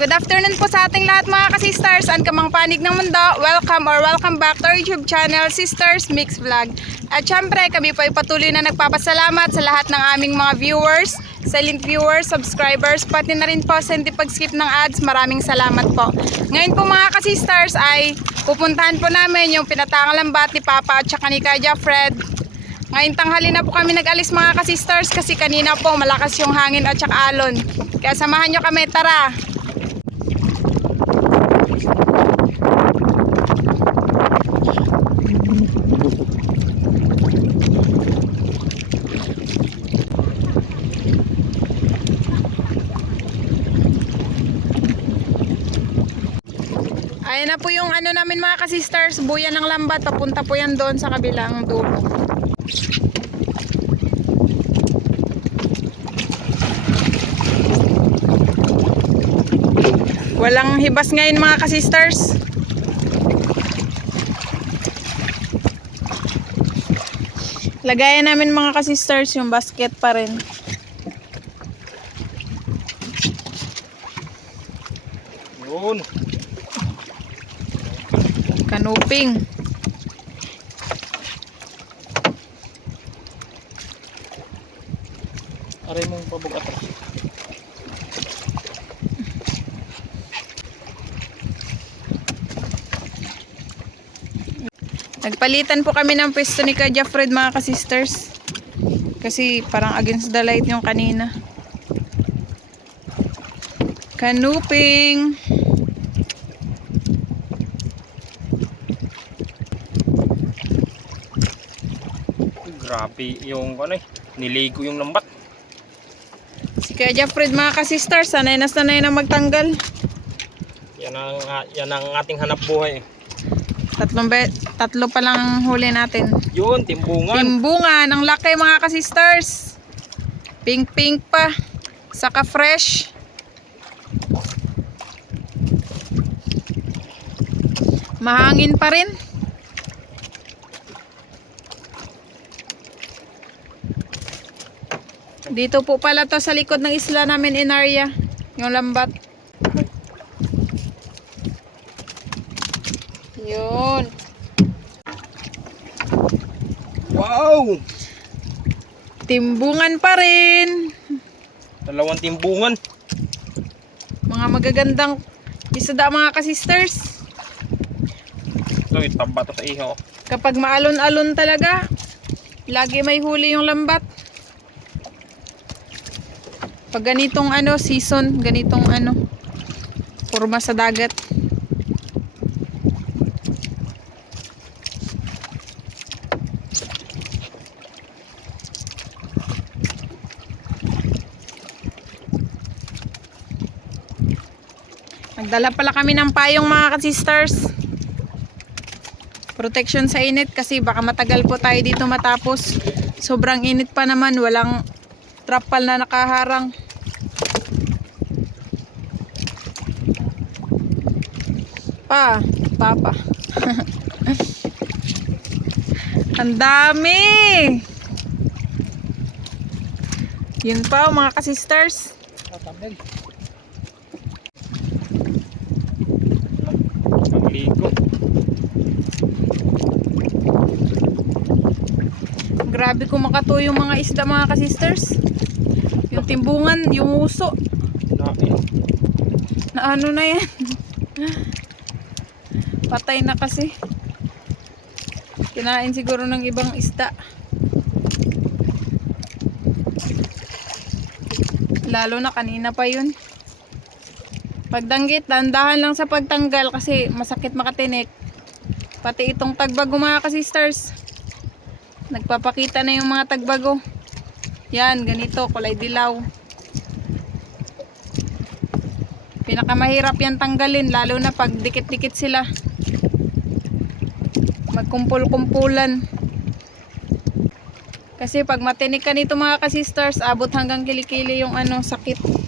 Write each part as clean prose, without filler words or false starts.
Good afternoon po sa ating lahat mga ka-sisters. Saan ka mang panig ng mundo, welcome back to our YouTube channel, Sisters Mix Vlog. At syempre, kami po ay patuloy na nagpapasalamat sa lahat ng aming mga viewers, silent viewers, subscribers, pati na rin po sa hindi pag-skip ng ads. Maraming salamat po. Ngayon po mga ka-sisters ay pupuntahan po namin yung pinatangang lambat ni Papa at saka ni Kaja Fred. Ngayon tanghali na po kami nag-alis mga ka-sisters kasi kanina po malakas yung hangin at saka alon. Kaya samahan nyo kami, tara! Ayan na po yung ano namin mga ka-sisters, buyan ng lambat, papunta po yan doon sa kabilang dulo. Walang hibas ngayon mga ka-sisters. Lagayan namin mga ka-sisters yung basket pa rin. Yun. Kanuping. Aray mong pabog atas. Nagpalitan po kami ng pwesto ni Kaja Fred mga ka-sisters. Kasi parang against the light yung kanina. Kanuping. Grabe yung ano niligo yung lambat. Si Kaja Fred mga ka-sisters, sanay na magtanggal. Yan ang ating hanap buhay. Tatlo pa lang huli natin. Yun, timbungan. Timbungan, ang laki mga ka-sisters. Pink pa. Saka fresh. Mahangin pa rin. Dito po pala to sa likod ng isla namin in area. Yung lambat. Yun. Wow! Timbungan pa rin. Dalawang timbungan. Mga magagandang isda mga ka-sisters. Ito, itamba to sa iho. Kapag maalon-alon talaga, lagi may huli yung lambat. Pag ganitong season, ganitong forma sa dagat. Nagdala pala kami ng payong mga ka-sisters. Protection sa init kasi baka matagal po tayo dito matapos. Sobrang init pa naman, walang trapal na nakaharang. Papa. Ang dami. Yun pa mga ka-sisters. Nagligo. Grabe kung makatuyo yung mga isda mga ka-sisters. Yung timbungan, yung uso. Na ano na yan. Patay na kasi. Kinain siguro ng ibang isda. Lalo na kanina pa yun. Pagdanggit, dandahan lang sa pagtanggal kasi masakit makatinik. Pati itong tagbago mga ka-sisters. Nagpapakita na yung mga tagbago. Yan, ganito, kulay dilaw. Pinakamahirap yan tanggalin, lalo na pag dikit-dikit sila. Magkumpul-kumpulan. Kasi pag matinik ka nito mga ka-sisters, abot hanggang kilikili yung sakit.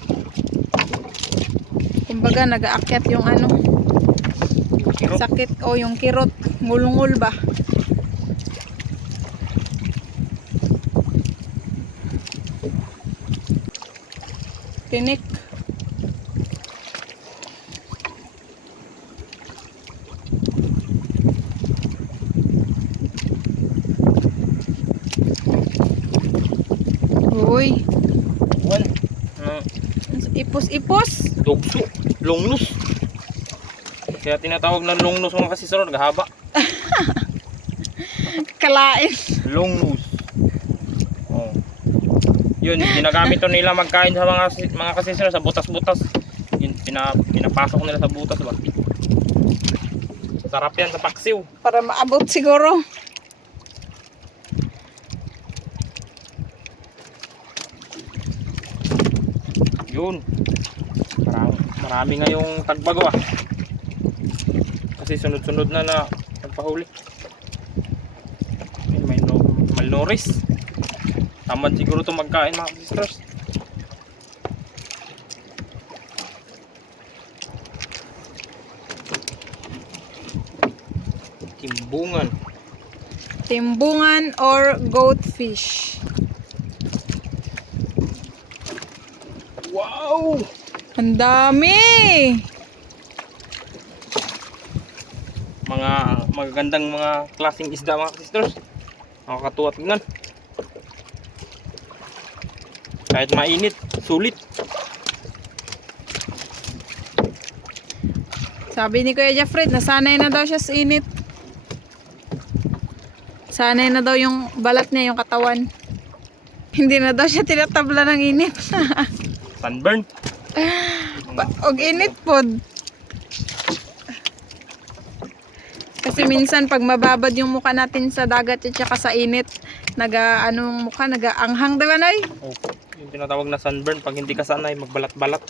Kumbaga, nag-aakyat yung sakit o yung kirot. Ngulungul ba? Tinik. ipos-ipos. Dugso. Longnus. Kaya tinatawag na longnus mga kasisters, nagahaba. Kalain. Longnus. Oh. Yun, ginagamit to nila magkain sa mga kasisters sa butas-butas. Yun, pinapasok nila sa butas ba? Sarap yan sa paksiw. Para maabot siguro. Yun. Marami ngayong tagbago ah. Kasi sunod-sunod na nagpahuli. May malnourished. Tamad siguro itong magkain mga sisters. Timbungan. Timbungan or goatfish. Wow! Ang dami! Mga magagandang mga klaseng isda mga sisters. Nakakatuwa tingnan. Kahit mainit, sulit. Sabi ni Kuya Jeffrey, nasanay na daw siya sa init. Sanay na daw yung balat niya, yung katawan. Hindi na daw siya tinatabla ng init. Sunburn. Og init pod. Kasi minsan pag mababad yung mukha natin sa dagat at saka sa init, anong mukha, nagaanghang, diba Nay? Oh, yung tinatawag na sunburn pag hindi ka sanay magbalat-balat.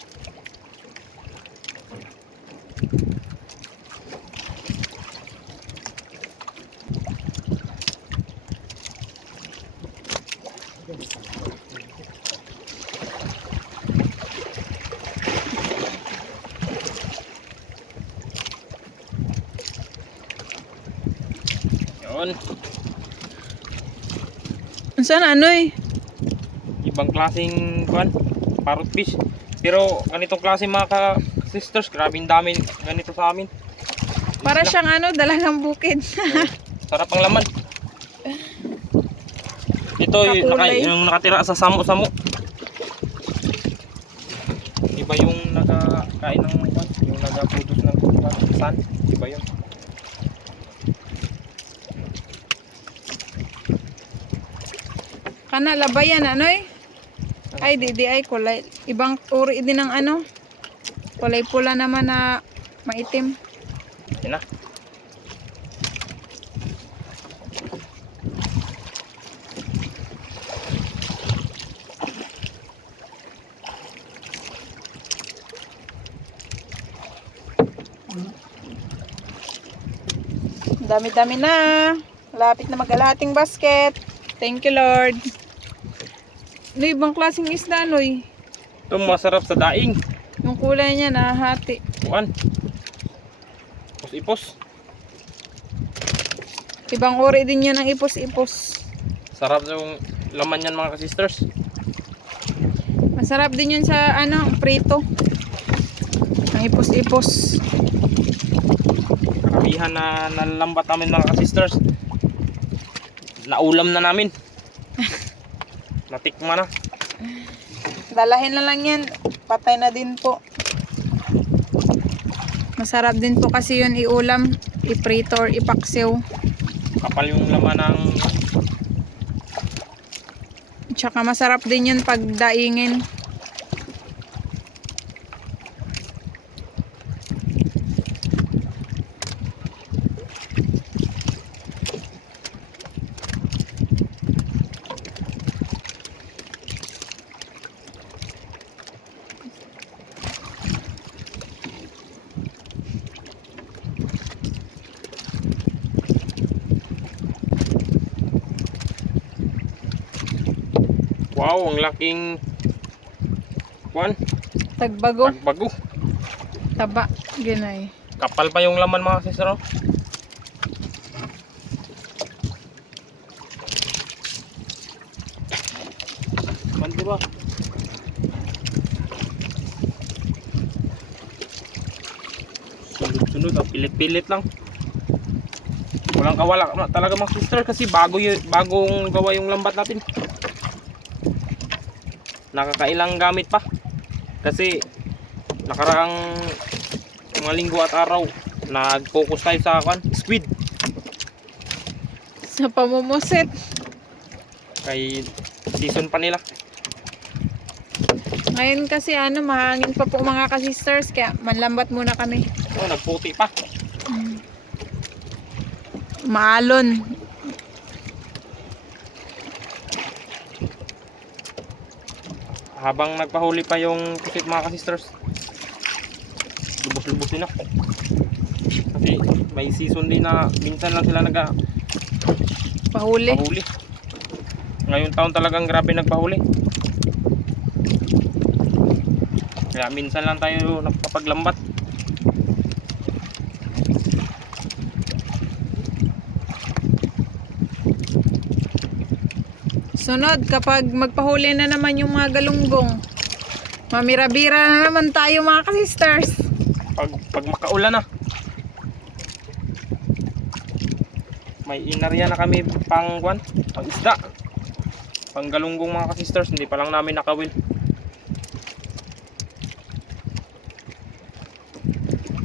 Yun. Saan ano eh? Ibang klaseng parrot fish. Pero ganitong klase mga sisters, grabing dami ganito sa amin. Para siyang dalagang bukid. Sarap ang laman. Ito Kakulay. yung nakatira sa samo-samo. Iba yung nagakain ng yung nagapudos ng sun. Iba yun. Kana labayan eh? Ay di ay kulay. Ibang uri din ng kulay pula naman na maitim. Yan na. Dami-dami na. Lapit na mag-alahating basket. Thank you Lord. Ano ibang klaseng isda Noy? Ito masarap sa daing. Yung kulay niya nahati. Kuan. Ipos-ipos. Ibang uri din yun ng ipos-ipos. Sarap yung laman yan mga sisters. Masarap din yun sa prito. Ang ipos-ipos. Karamihan na nalambat namin mga sisters. Naulam na namin. Natikma na. Dalahin na lang yan. Patay na din po. Masarap din po kasi yun iulam, iprito or ipaksiw. Kapal yung laman ng Tsaka masarap din yun pag daingin. wow, ang laking Tagbago, tagbago. taba, ginay. Kapal pa yung laman mga sisters. Man, diba? Sunod-sunod, pilit-pilit lang. Walang kawala talaga mga sister kasi bagong gawa yung lambat natin. Nakakailang gamit pa. Kasi nakaraang mga linggo at araw, nag-focus tayo sa squid. Sa pamumusit. Kay season pa nila. Ngayon kasi mahangin pa po mga ka-sisters, kaya manlambat muna kami. Oh, nagputi pa. Maalon. Habang nagpahuli pa yung pusit mga ka-sisters, lubos-lubos din ako. Kasi may season din na minsan lang sila Pahuli. pahuli. Ngayon taon talagang grabe nagpahuli. Kaya minsan lang tayo nagpapaglambat. Sunod, kapag magpahuli na naman yung mga galunggong, mamira-bira na naman tayo mga ka-sisters. Pag makaulan na, may inarya na kami pang isda, pang galunggong mga ka-sisters. Hindi pa lang namin nakawil.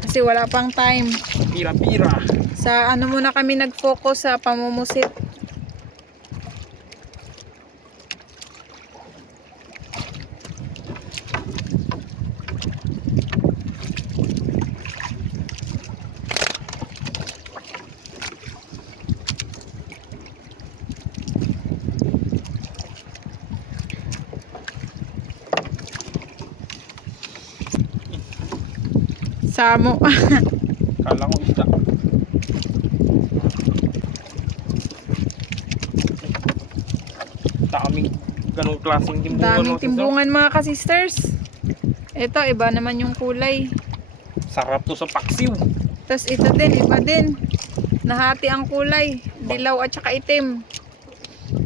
Kasi wala pang time. Pira-pira. Sa muna kami nag-focus sa pamumusit. Samo. Kala ko isda. Daming ganong klaseng timbungan. Daming mga timbungan mga ka-sisters. Ito, iba naman yung kulay. sisters. Sarap to sa paksiw. Tapos ito din, iba din. Nahati ang kulay. Dilaw at saka itim.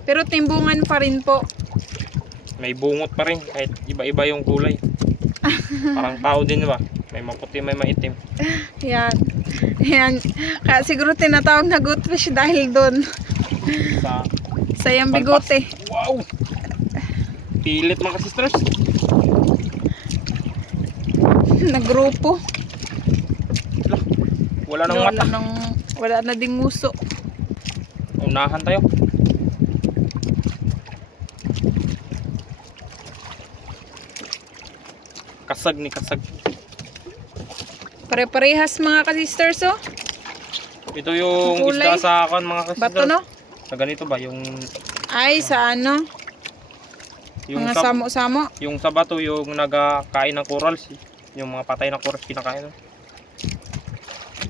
Pero timbungan pa rin po. May bungot pa rin kahit iba-iba yung kulay. Parang tao din ba? May maputi, may maitim. Yan. Yan. Kaya siguro tinatawag na goldfish dahil doon. Sa Sayang bigote. wow! Pilit mga sisters. Nagrupo. Wala nang mata. Wala na ding nguso. Unahan tayo. Kasag ni kasag. Pare-parehas mga ka-sisters, oh. Ito yung Kulay. isda sa akin mga sisters. Bato, no? Sa ganito ba? Yung Ay, sa mga sa, samo-samo. yung sa bato, yung nagakain ng corals. Yung mga patay na corals kinakain. No?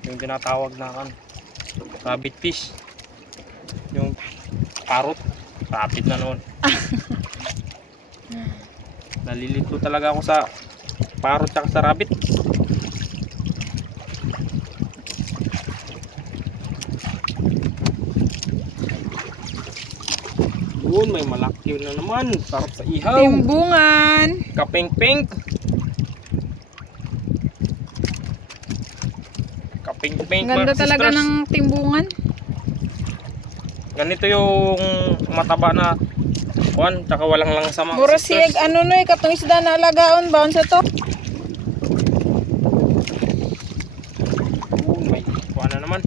Yung tinatawag na rabbit fish. Yung parrot. Rapid na noon. Nalilito talaga ako sa parrot at sa rabbit. Yun, may malaki na naman. Sarap sa ihaw. Timbungan. Kapeng-peng. Kapeng-peng. Ganda mga talaga sisters. ng timbungan. Ganito yung mataba na kuwan, tsaka walang langsa mga Mura sisters. siyag, katong isda na alagaon, baon sa to. May kuwan na naman.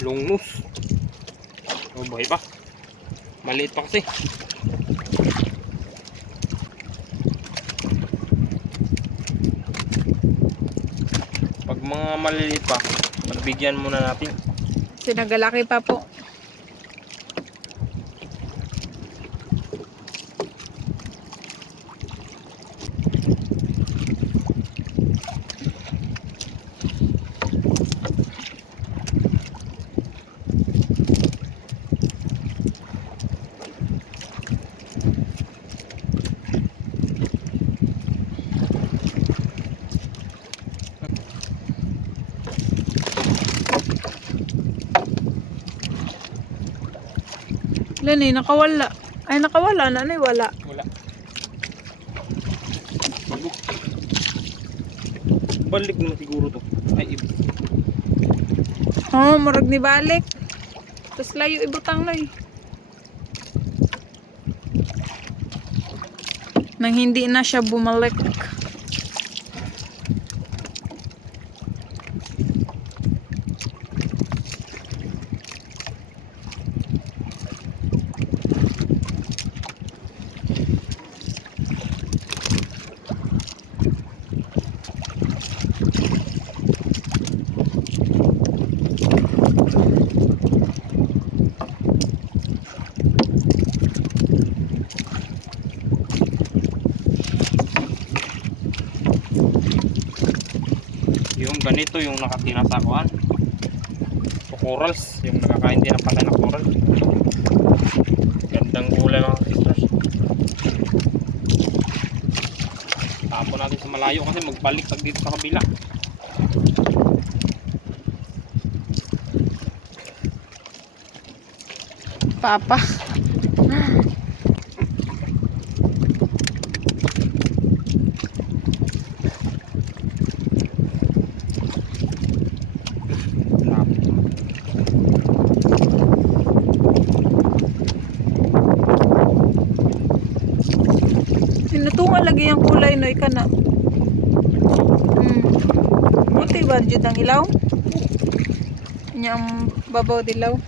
Lungnus. Oh, buhay pa. Maliit pa kasi. Pag mga maliliit pa, pagbigyan muna natin. Sinagalaki pa po. Lani, nakawala. Ay, nakawala na. Ano yung wala? Wala. Balik naman siguro to. Ay, Oh, murag ni balik. Tapos layo ibutang na eh. Nang hindi na siya bumalik. Yung ganito yung nakatira sa kuan. Corals, yung nakakain din ng patay na coral. Gandang kulay mga sisters. Tapon natin sa malayo kasi magbalik pag dito sa kabila. Papa. Sinutungan lagi yung kulay no ikana. Buti ba jud ang ilaw? Nyang babaw dilaw.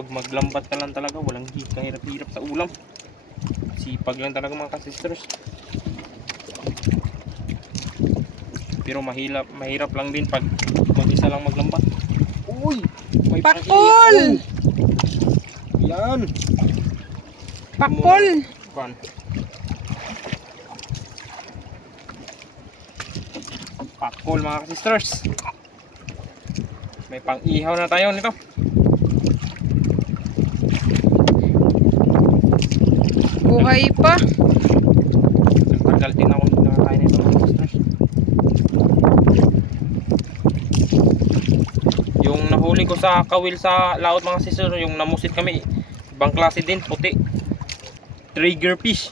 Pag maglambat ka lang talaga, walang kahirap-hirap sa ulam. Sipag lang talaga mga kasisters. Pero mahirap lang din pag mag-isa lang maglambat. Uy! May Pakol! Yan! Pakol! Pan. Pakol mga kasisters. May pang-ihaw na tayo nito. Buhay pa. Nagtagal din ako nakakain nito mga sisters. Yung nahuli ko sa kawil sa laot mga sisters, yung namusit kami, ibang klase din, puti. Trigger fish.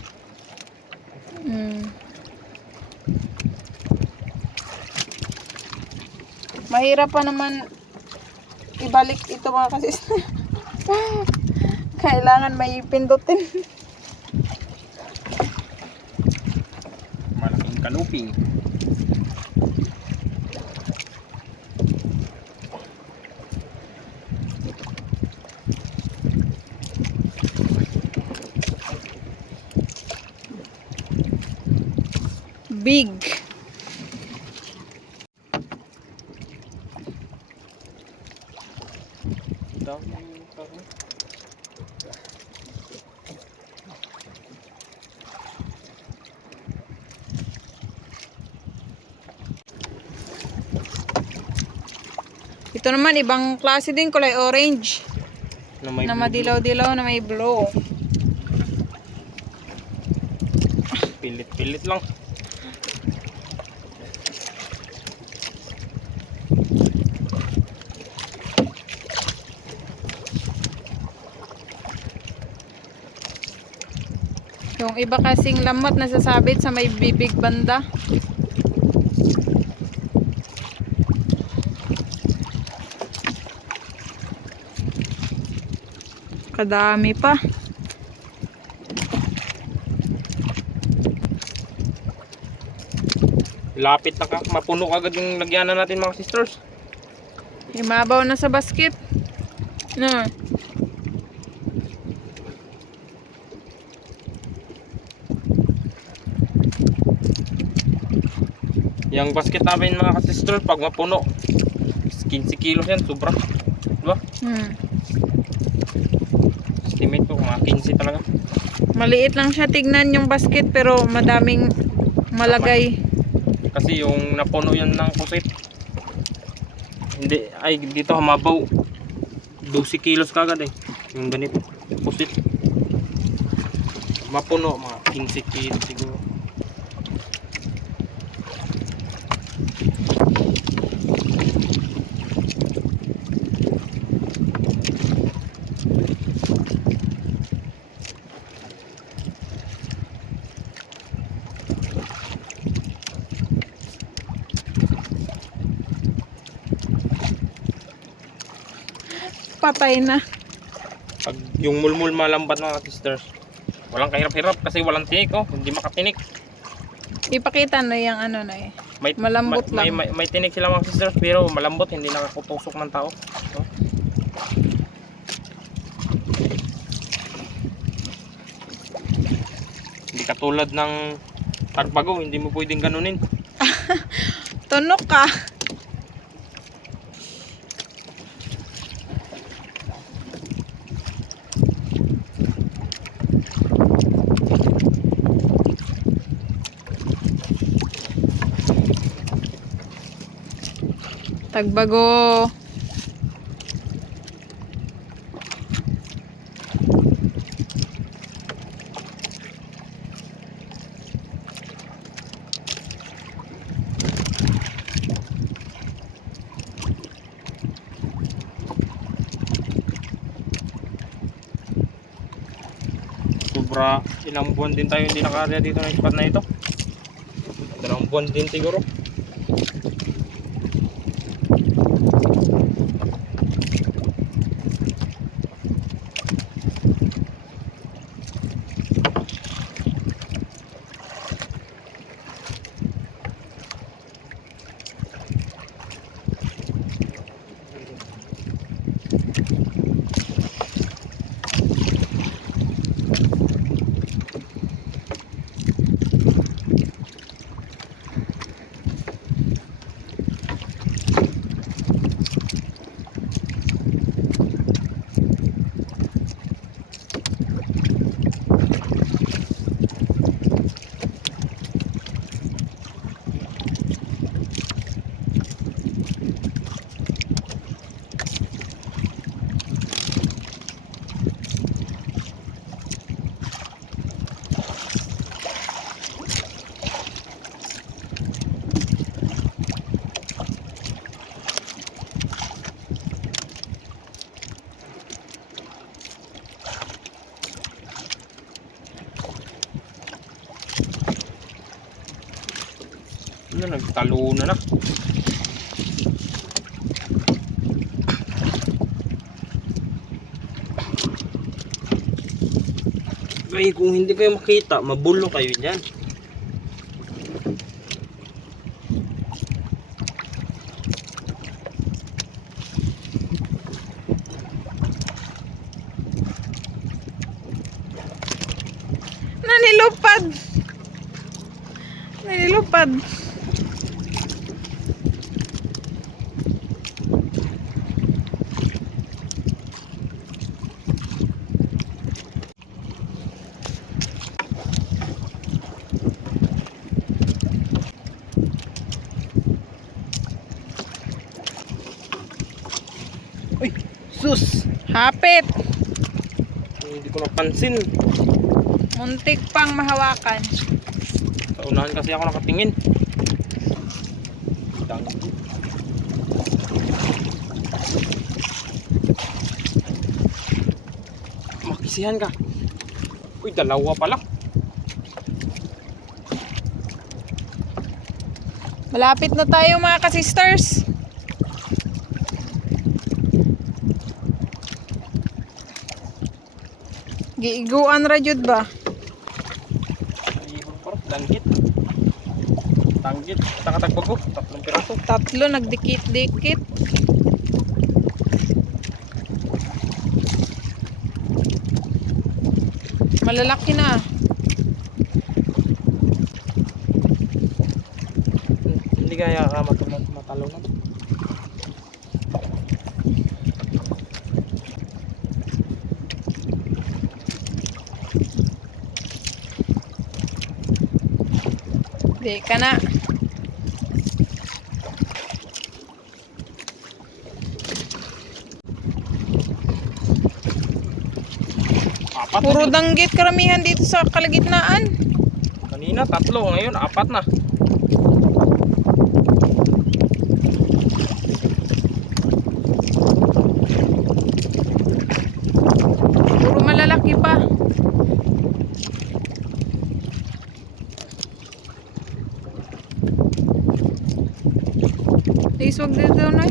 Mahirap pa naman ibalik ito mga kasisner. Kailangan may pindutin. Malaking kanuping. Big. Ito naman ibang klase din, kulay orange. Na madilaw-dilaw na may blue. Pilit-pilit lang. Yung iba kasing lamot nasasabit sa may bibig banda. Kadami pa. Lapit na ka, mapuno agad yung lagyanan natin mga sisters. Imabaw na sa basket. No. Yung basket namin mga kasisters, pag mapuno 15 kilos yan, sobra. Diba? Estimate ko mga 15 talaga. Maliit lang siya tignan yung basket pero madaming malagay. Kasi yung napuno yan ng pusit. Hindi, ay dito hamabaw 12 kilos kagad eh. Yung ganito, pusit. Mapuno mga 15 kilos siguro. patay na. Pag yung mulmul malambat mga sisters, walang kahirap-hirap kasi walang tinik, oh. Hindi makatinik. Ipakita na yung ano na eh. May, Malambot may, lang. may tinik sila mga sisters, pero malambot, hindi nakakutusok ng tao. Oh. Hindi katulad ng tagbago, hindi mo pwedeng ganunin. Tunok ka. Tagbago. Sobra, ilang buwan din tayo hindi nakarya dito ng spot na ito. 2 buwan din siguro. Ano, nagtalo na. Ay, kung hindi kayo makita, mabulo kayo dyan. Nanilupad. Nanilupad. Uy, sus! Hapit. Hindi ko napansin. Muntik pang mahawakan. Sa unahan kasi ako nakatingin. Dangit. Makisihan ka. Uy, 2 pala. Malapit na tayo mga ka-sisters. Giiguan ra jud ba? Ibon pa rin, langgit. Tanggit, takatagbago, 3 piraso. Tatlo nagdikit-dikit. Malalaki na. Hindi kaya ka matalo na. Di ka na. Apat Puro na. danggit karamihan dito sa kalagitnaan. Kanina 3, ngayon 4 na. Puro malalaki pa. Please wag dito na.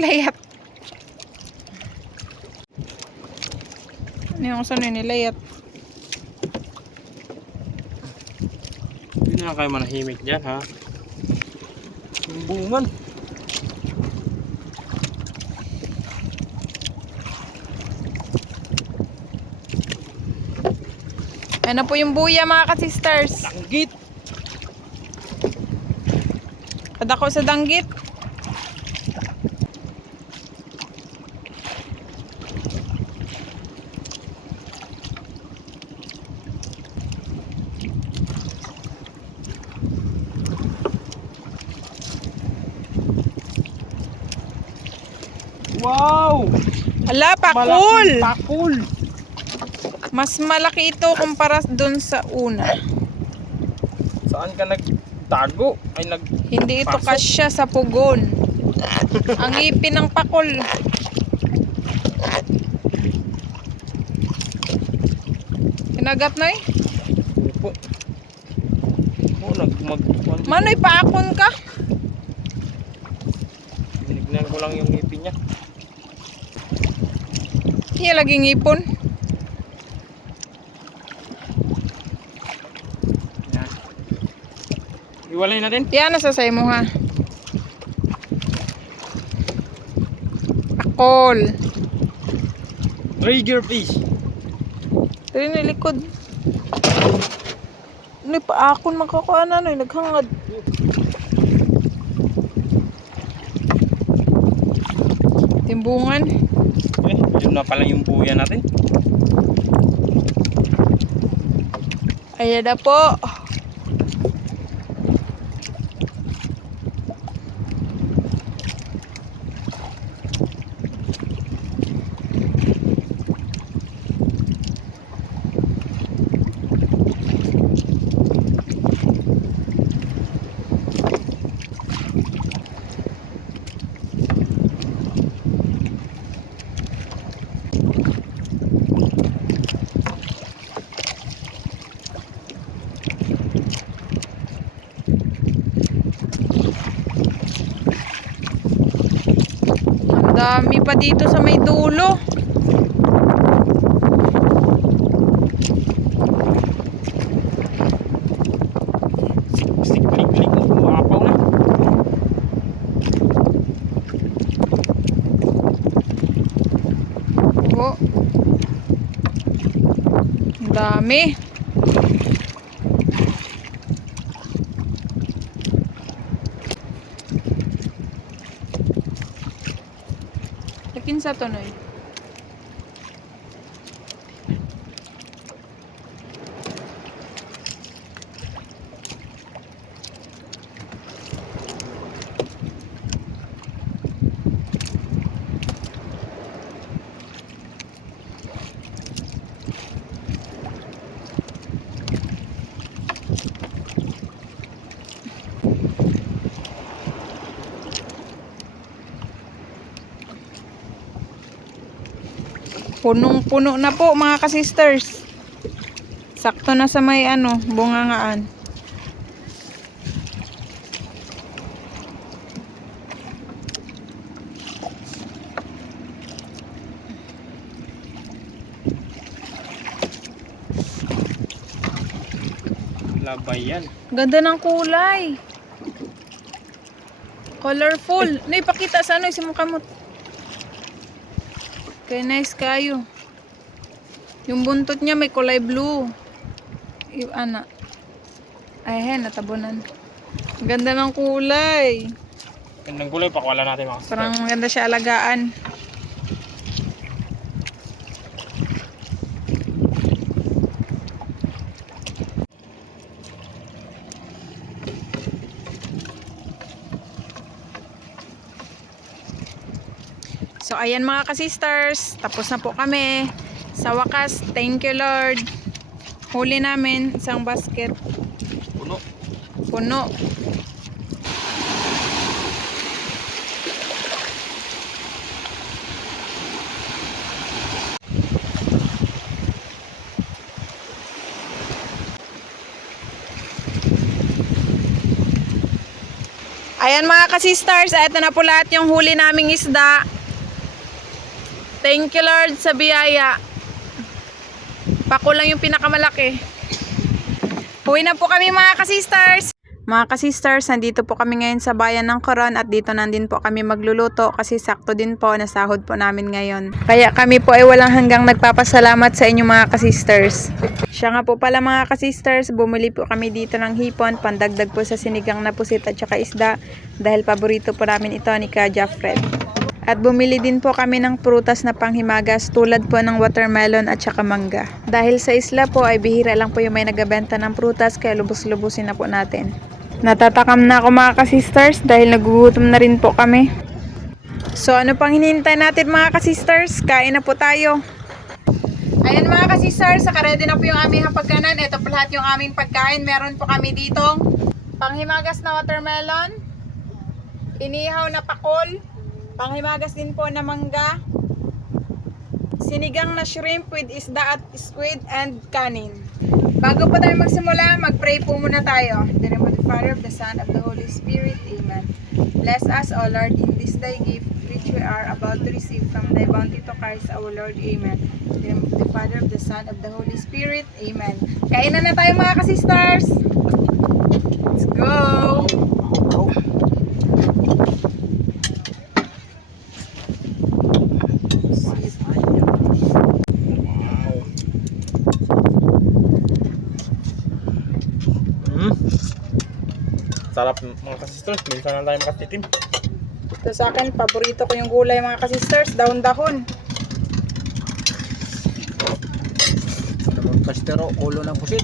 layat. Ano yung saan yung nilayat? Hindi na lang kayo manahimik dyan, ha? Sumbungan. Ano po yung buya mga ka-sisters? Tanggit. Kadako sa danggit. Wow! Ala, pakul! Malaking pakul. Mas malaki ito kumpara dun sa una. Saan ka nagtago? Ay, Hindi ito Pasok. kasya sa pugon. Ang ipin ng pakul. Kinagat na eh. Opo. Oo, nagmagkuhan. Manoy, paakon ka. Tinignan ko lang yung ngipin niya. Hiya laging ipon. Yan. Iwalay natin. Yan, nasasay mo ha. Pakol. Trigger fish. Dali na likod. Ano, paakon makakuha na, no, naghangad. Timbungan. Yun na pala yung buya natin. Ayan na po. Ang dami pa dito sa may dulo. Klik-klik. Umapaw na. Oh. Ang dami. Lakin sa tonoy. Punong-puno na po mga ka-sisters. Sakto na sa may ano, bungangaan. Labay yan. Ganda ng kulay. Colorful. Nay, pakita sa ano, si mukha mo. Okay, nice kayo. Yung buntot niya may kulay blue. Ana. Ay, natabunan. Ganda ng kulay. Gandang gulay, pakwala natin mga Parang maganda siya alagaan. So, ayan mga ka-sisters. Tapos na po kami. Sa wakas, thank you Lord. Huli namin isang basket. puno. Puno. Ayan mga ka-sisters, eto na po lahat yung huli naming isda. Thank you Lord sa biyaya. Pako lang yung pinakamalaki. Uwi na po kami mga ka-sisters. Mga ka-sisters, nandito po kami ngayon sa bayan ng Coron at dito nandin po kami magluluto kasi sakto din po na sahod po namin ngayon. Kaya kami po ay walang hanggang nagpapasalamat sa inyo mga ka-sisters. Siya nga po pala mga ka-sisters, bumili po kami dito ng hipon, pandagdag po sa sinigang na pusit at saka isda dahil paborito po namin ito ni Ka Jaffred. At bumili din po kami ng prutas na panghimagas tulad po ng watermelon at saka mangga. Dahil sa isla po ay bihira lang po yung may nagabenta ng prutas kaya lubos-lubusin na po natin. Natatakam na ako mga ka-sisters dahil nagugutom na rin po kami. So ano pang hinihintay natin mga ka-sisters? Kain na po tayo. Ayan mga ka-sisters, saka-ready na po yung aming hapagkanan. Ito po lahat yung aming pagkain. Meron po kami ditong panghimagas na watermelon, inihaw na pakol, panghimagas din po na mangga, sinigang na shrimp with isda at squid and kanin. Bago po tayo magsimula, mag-pray po muna tayo. In the name of the Father, of the Son, of the Holy Spirit. Amen. Bless us, O Lord, in this thy gift, which we are about to receive from thy bounty to Christ our Lord. Amen. In the name of the Father, of the Son, of the Holy Spirit. Amen. Kainan na tayo mga ka-sisters! Let's go! Sarap mga ka-sisters, minsan lang tayo makatikim. Ito sa akin, paborito ko yung gulay mga ka-sisters, dahon-dahon. Kastero, ulo ng pusit.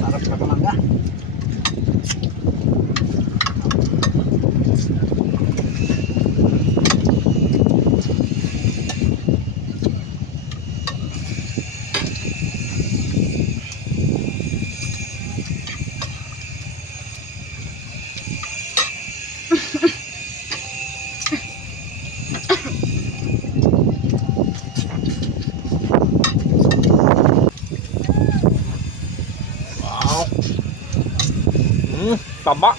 Sarap na kamangga. Wow! Tama!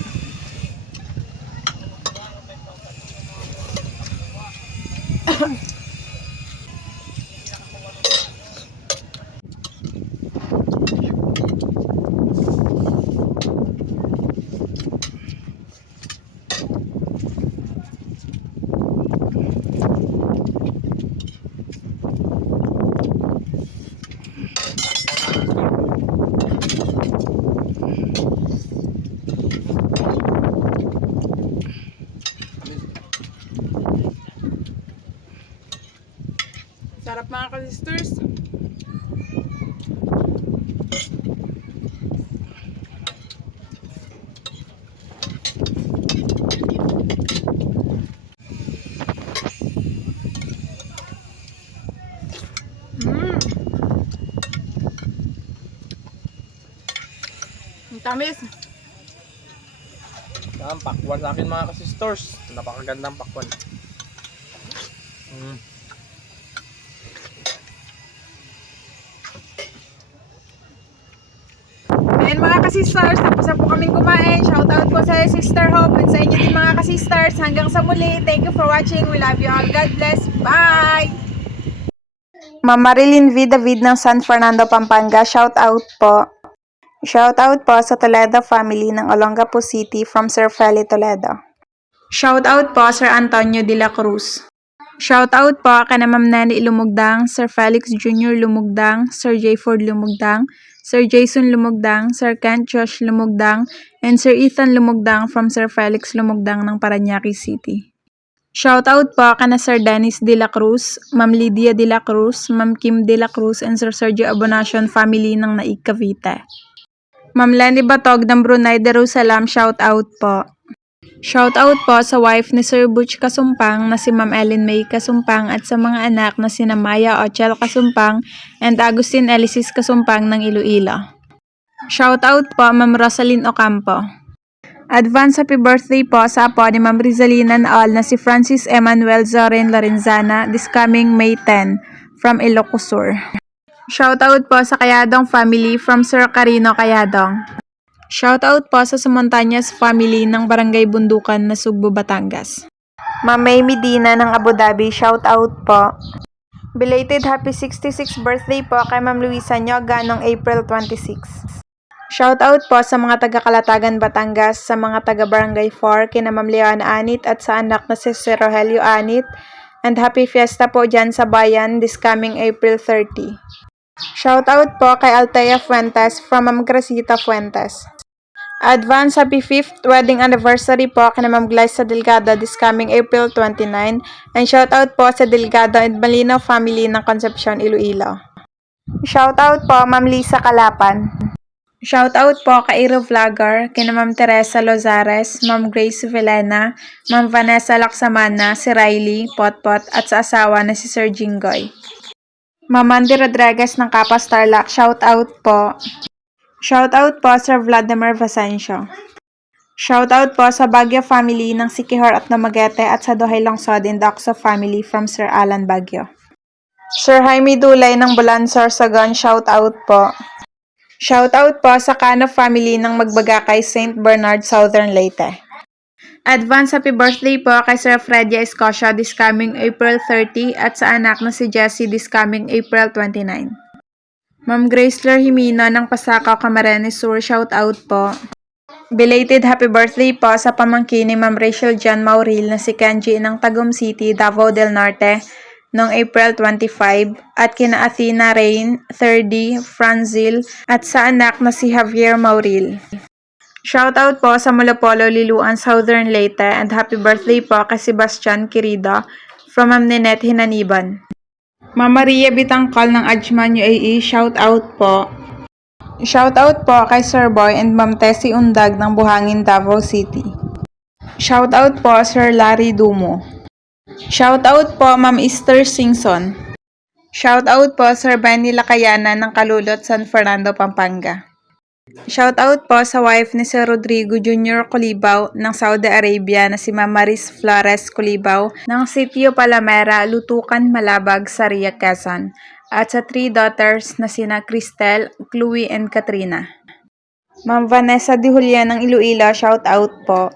Sarap mga ka-sisters. Ang tamis. Ang pakwan sa akin mga ka-sisters. Napakagandang pakwan. Ayan mga ka-sisters, tapos na po kaming kumain. Shoutout po sa Sister Hope at sa inyo din mga ka-sisters. Hanggang sa muli, thank you for watching. We love you all. God bless. Bye! Mama Marilyn V. David ng San Fernando, Pampanga. Shoutout po. Shoutout po sa Toledo family ng Olongapo City from Sir Feli Toledo. Shoutout po Sir Antonio de la Cruz. Shoutout po kana Ma'am Nani Lumugdang, Sir Felix Jr. Lumugdang, Sir J. Ford Lumugdang, Sir Jason Lumugdang, Sir Kent Josh Lumugdang, and Sir Ethan Lumugdang from Sir Felix Lumugdang ng Parañaque City. Shoutout po kana Sir Dennis De La Cruz, Ma'am Lydia De La Cruz, Ma'am Kim De La Cruz, and Sir Sergio Abonacion family ng Naig Cavite. Ma'am Lenny Batog ng Brunei Darussalam, shoutout po. Shoutout po sa wife ni Sir Butch Kasumpang na si Ma'am Ellen May Kasumpang at sa mga anak na sina Maya Ochel Kasumpang and Agustin Elisis Kasumpang ng Iloilo. Shoutout po Ma'am Rosalyn Ocampo. Advance happy birthday po sa apo ni Ma'am Rizalina Naol na si Francis Emmanuel Zoren Lorenzana this coming May 10 from Ilocos Sur. Shoutout po sa Kayadong family from Sir Carino Kayadong. Shoutout po sa Montañas family ng Barangay Bundukan na Sugbo, Batangas. Ma'am May Medina ng Abu Dhabi, shoutout po. Belated happy 66th birthday po kay Ma'am Luisa Nyoga noong April 26. Shoutout po sa mga taga-Kalatagan, Batangas, sa mga taga-Barangay 4, kina Ma'am Leona Anit at sa anak na si Sir Rogelio Anit. And happy fiesta po dyan sa bayan this coming April 30. Shoutout po kay Altea Fuentes from Ma'am Gracita Fuentes. Advance happy 5th wedding anniversary po kina Ma'am Glyza Delgado this coming April 29 and shoutout po sa Delgado and Malino family ng Concepcion, Iloilo. Shoutout po Ma'am Lisa Kalapan. Shoutout po kay Iro Vlogger, kina Ma'am Teresa Lozares, Ma'am Grace Vilena, Ma'am Vanessa Laksamana, si Riley, Potpot at sa asawa na si Sir Jinggoy. Ma'am Mandy Rodriguez ng Kapas Tarlac, shoutout po. Shoutout po Sir Vladimir Vasencio. Shoutout po sa Baguio family ng Sikihor at Namaguete at sa Dohay Lungsod and Docso family from Sir Alan Baguio. Sir Jaime Dulay ng Bulan Sorsogon, shoutout po. Shoutout po sa Cano family ng Magbagakay, St. Bernard, Southern Leyte. Advance happy birthday po kay Sir Freddy Escocia this coming April 30 at sa anak na si Jessie this coming April 29. Ma'am Grace-Claire Jimino ng Pasakaw, Camarines Sur, shoutout po. Belated happy birthday po sa pamangkin ni Ma'am Rachel John Mauril na si Kenji ng Tagum City, Davao del Norte noong April 25 at kina Athena Rain, 30, Franzil at sa anak na si Javier Mauril. Shoutout po sa Mulopolo, Liluan, Southern Leyte and happy birthday po kay Sebastian Quirida from Ma'am Ninette Hinaniban. Ma'am Maria Bitangkal ng Ajman UAE, shoutout po. Shoutout po kay Sir Boy and Ma'am Tessie Undag ng Buhangin, Davao City. Shoutout po Sir Larry Dumo. Shoutout po Ma'am Esther Singson. Shoutout po Sir Benny Lacayana ng Kalulot, San Fernando, Pampanga. Shoutout po sa wife ni Sir Rodrigo Jr. Colibao ng Saudi Arabia na si Ma'am Maris Flores Colibao ng Sitio Palamera, Lutukan, Malabag, Saria, Quezon at sa 3 daughters na sina Cristel, Chloe, and Katrina. Ma'am Vanessa Di Julian ng Iloilo, shoutout po.